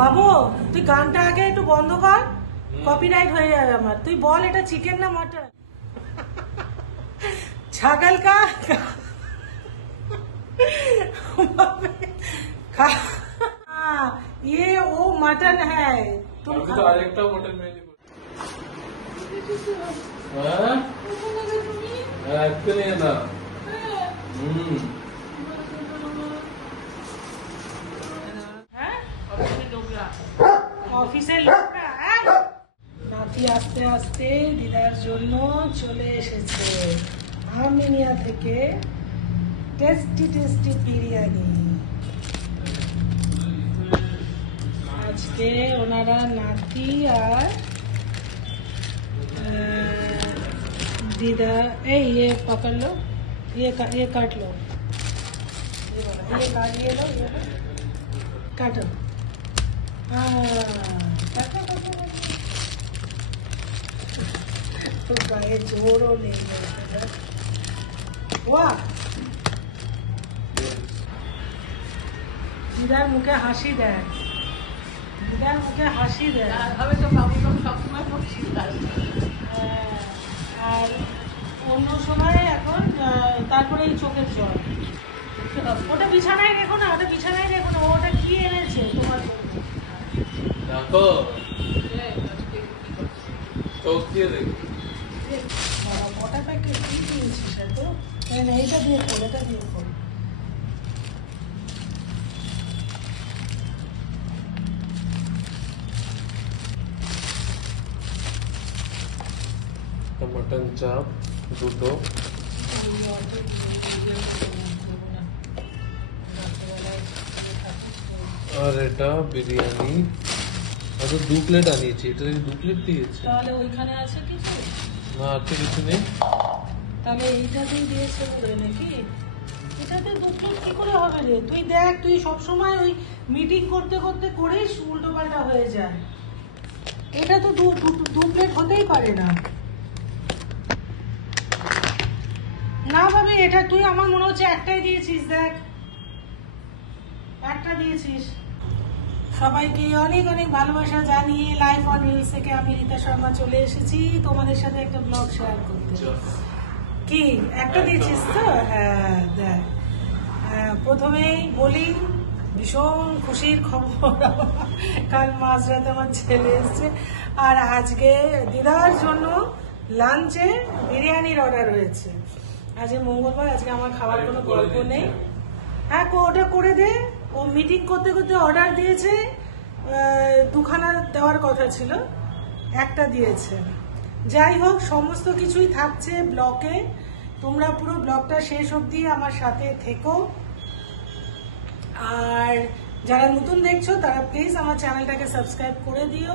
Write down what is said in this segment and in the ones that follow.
বাবু তুই গানটা আগে একটু বন্ধ কর, কপিরাইট হয়ে যাবে আমার। তুই বল এটা চিকেন না মটন? ছাগল কা ये वो मटन है। तुम तो आरेकटा मटन मेन्यू नहीं ना। অফিসের লোকরা নাতি আস্তে আস্তে দিদার জন্য চলে এসেছে আর্মেনিয়া থেকে টেস্টি টেস্টি বিরিয়ানি। আজকে ওনারা নাতি আর दीदा ये पकड़ लो, ये काट लो, ये काट ये लो, ये काटो। तो गाये जोरो ले वाह दीदार मुखे हासि दे, दीदार मुखे हासि दे। तो बाबू सब समय खुशी আর অন্য সময় এখন তারপরে এই চোখের জল। ওটা বিছানায় রেখো না, ওটা বিছানায় রেখো না। ওটা কি এনেছে তোমার দেখো চোখ দিয়ে দেখো কটা প্যাকেট কি দিয়েছিস তো? এইটা দিয়ে খোল, এটা দিয়ে খোল। मटन चाप দুটো আর এটা বিরিয়ানি আর 2 প্লেট আনিয়েছি। এটা 2 প্লেট দিয়েছে। তাহলে ওইখানে আছে কিছু না, আছে কিছু নেই। তাহলে এইটাতেই দিয়েছে বলে নাকি? এটাতে 2 প্লেট কি করে হবে রে? তুই দেখ, তুই সবসময় ওই মিটিং করতে করতে করেই উল্টো পাল্টা হয়ে যায়। এটা তো 2 প্লেট হতেই পারে না। না ভাবি, এটা তুই আমার মনে হচ্ছে একটাই দিয়েছিস। দেখ, একটা দিয়েছিস। সবাইকে অনেক অনেক ভালোবাসা জানিয়ে লাইফ অন রিলস থেকে আমি রীতা শর্মা চলে এসেছি তোমাদের সাথে একটা ব্লগ শেয়ার করতে। কি একটা দিয়েছিস তো? হ্যাঁ দেখ, প্রথমেই বলি ভীষণ খুশির খবর। কাল মাঝরাতে আমার ছেলে এসছে আর আজকে দিদার জন্য লাঞ্চে বিরিয়ানির অর্ডার হয়েছে। আজকে মঙ্গলবার, আজকে আমার খাওয়ার কোনো গল্প নেই। হ্যাঁ ওটা করে দে। ও মিটিং করতে করতে অর্ডার দিয়েছে, 2খানা দেওয়ার কথা ছিল, একটা দিয়েছে। যাই হোক, সমস্ত কিছুই থাকছে ব্লগে। তোমরা পুরো ব্লগটা শেষ অবধি আমার সাথে থেকো। আর যারা নতুন দেখছো তারা প্লিজ আমার চ্যানেলটাকে সাবস্ক্রাইব করে দিও।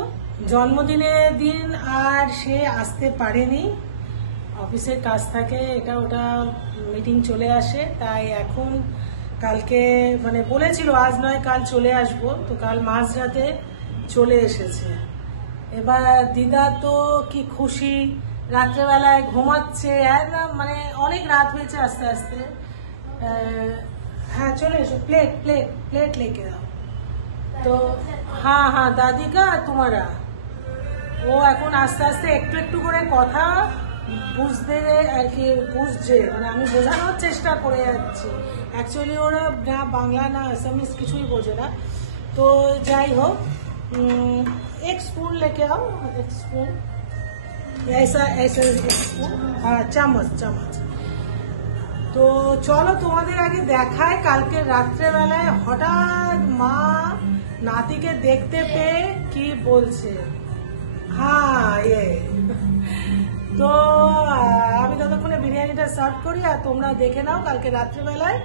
জন্মদিনের দিন আর সে আসতে পারেনি, অফিসের কাজ থাকে, এটা ওটা মিটিং চলে আসে। তাই এখন কালকে মানে বলেছিল আজ নয় কাল চলে আসবো, তো কাল মাঝরাতে চলে এসেছে। এবার দিদা তো কি খুশি, রাত্রেবেলায় ঘুমাচ্ছে, একদম মানে অনেক রাত হয়েছে আস্তে আস্তে। হ্যাঁ চলে এসো, প্লেট প্লেট প্লেট লেকে দাও তো। হ্যাঁ হ্যাঁ দাদিকা তোমারা, ও এখন আস্তে আস্তে একটু একটু করে কথা বুঝতে আর কি বুঝছে, মানে আমি বোঝানোর চেষ্টা করে যাচ্ছি। অ্যাকচুয়ালি ওরা না বাংলা না আসামিস কিছুই বোঝে না। তো যাই হোক, एक स्पून लेके आओ, एक स्पून ऐसा ऐसा स्पून, हाँ চামচ চামচ। তো চলো তোমাদের আগে দেখায় কালকে রাত্রেবেলায় হঠাৎ মা নাতিকে দেখতে পেয়ে কি বলছে। হ্যাঁ তো আমি ততক্ষণে বিরিয়ানিটা সার্ভ করি আর তোমরা দেখে নাও কালকে রাত্রেবেলায়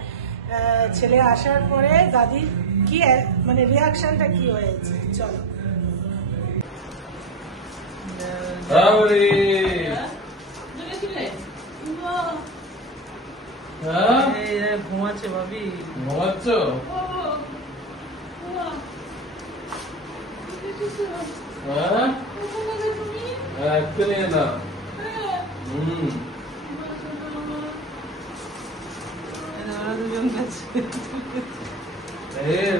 ছেলে আসার পরে দাদির কি মানে রিয়াকশনটা কি হয়েছে। চলো। ঘুমাচ্ছে ভাবি, ঘুমাচ্ছ? না দুজন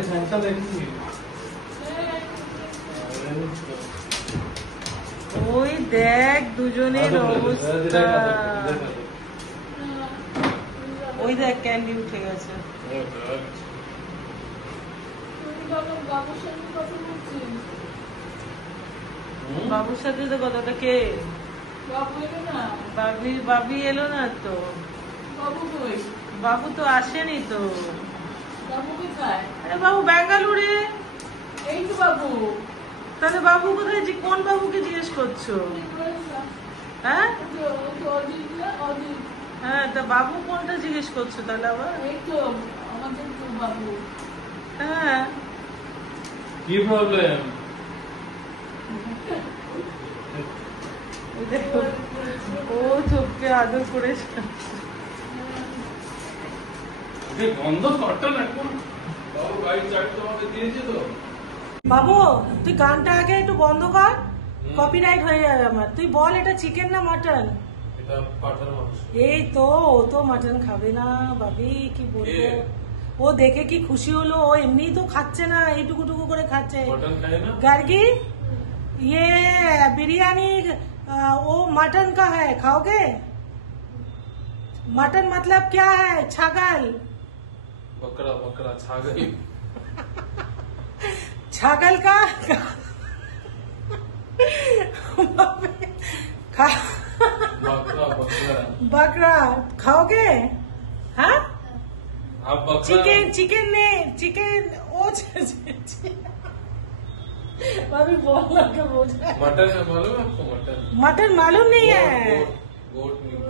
ফ্যানটা দেখছি। দেখ দুজনের অবস্থা। ওই দেখ ক্যান্ডি উঠে গেছে। বাবুর সাথে তো কথাটা কে? বাবি এলো না তো। বাবু তো আসেনি তো। আরে বাবু ব্যাঙ্গালোরে। এই তো বাবু। তাহলে বাবু কোথায়? কোন বাবুকে জিজ্ঞেস করছো? হ্যাঁ হ্যাঁ, তা বাবু কোনটা জিজ্ঞেস করছো তাহলে আবার? এই তো আমাদের তো বাবু। হ্যাঁ, কি প্রবলেম? দেখো, ও চোখকে আদর করে বন্ধ করটা না এখন। বাবু গাড়ি চাবি তোমাকে দিয়েছে তো? বাবু তুই গানটা আগে একটু বন্ধ কর, কপিরাইট হয়ে যাবে আমার। তুই বল এটা চিকেন না মাটন? এটা পাঠানো মাংস। এই তো, ও তো মাটন খাবে না বাবি, কি বলবো। ও দেখে কি খুশি হলো, ও এমনি তো খাচ্ছে না, এইটুকু টুকু করে খাচ্ছে। मटन खाए ना? गार्गी ये बिरयानी वो मटन का है, खाओगे? मटन मतलब क्या है? छागल। बकरा बकरा छागल। छागल का बकरा बकरा। बकरा खाओगे? हाँ, आप बकरा। चिकन चिकन ने चिकन ओ भाभी बोल लगा मुझे। मटन है मालूम है आपको? मटन मटन मालूम नहीं है। Goat meat.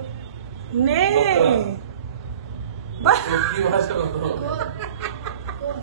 नहीं बकरा। तो की भाषा बताओ।